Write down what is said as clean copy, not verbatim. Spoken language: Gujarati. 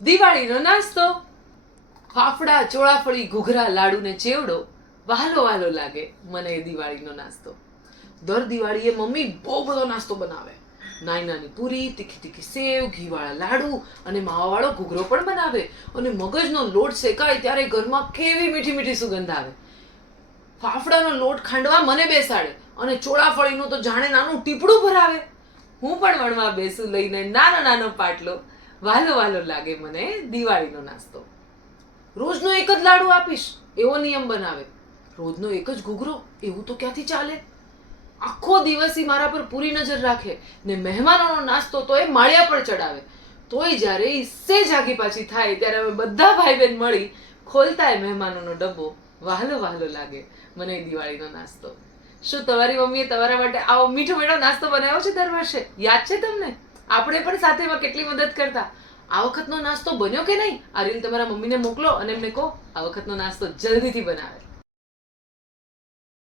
દિવાળીનો નાસ્તો. ફાફડા, ચોળાફળી, ઘૂઘરા, લાડુ ને ચેવડો વહાલો વહાલો લાગે મને એ દિવાળીનો નાસ્તો. દર દિવાળીએ મમ્મી બહુ બધો નાસ્તો બનાવે. નાની નાની પૂરી, તીખી તીખી સેવ, ઘીવાળા લાડુ અને માવાવાળો ઘૂઘરો પણ બનાવે. અને મગજનો લોટ શેકાય ત્યારે ઘરમાં કેવી મીઠી મીઠી સુગંધ આવે. ફાફડાનો લોટ ખાંડવા મને બેસાડે અને ચોળાફળીનું તો જાણે નાનું ટીપડું ભરાવે. હું પણ વણવા બેસું લઈને નાનો નાનો પાટલો. વહાલો વહાલો લાગે મને દિવાળીનો નાસ્તો. રોજનો એક જ લાડુ આપીશ એવો નિયમ બનાવે. રોજનો એક જ ઘૂઘરો એવું તો ક્યાંથી ચાલે? આખો દિવસ ઈ મારા પર પૂરી નજર રાખે ને મહેમાનોનો નાસ્તો તો એ માળિયા પર ચડાવે. તોય જ્યારે ઈ સેજ આગી પાછી થાય ત્યારે અમે બધા ભાઈ બહેન મળી ખોલતા એ મહેમાનોનો ડબ્બો. વહાલો વહાલો લાગે મને એ દિવાળીનો નાસ્તો. શું તમારી મમ્મીએ તમારા માટે આવો મીઠો મીઠો નાસ્તો બનાવ્યો છે દર વર્ષે? યાદ છે તમને? આપણે પણ સાથેમાં કેટલી મદદ કરતા. આ વખતનો નાસ્તો બન્યો કે નહીં? આ રીલ તમારા મમ્મીને મોકલો અને એમને કહો આ વખતનો નાસ્તો જલ્દીથી બનાવે.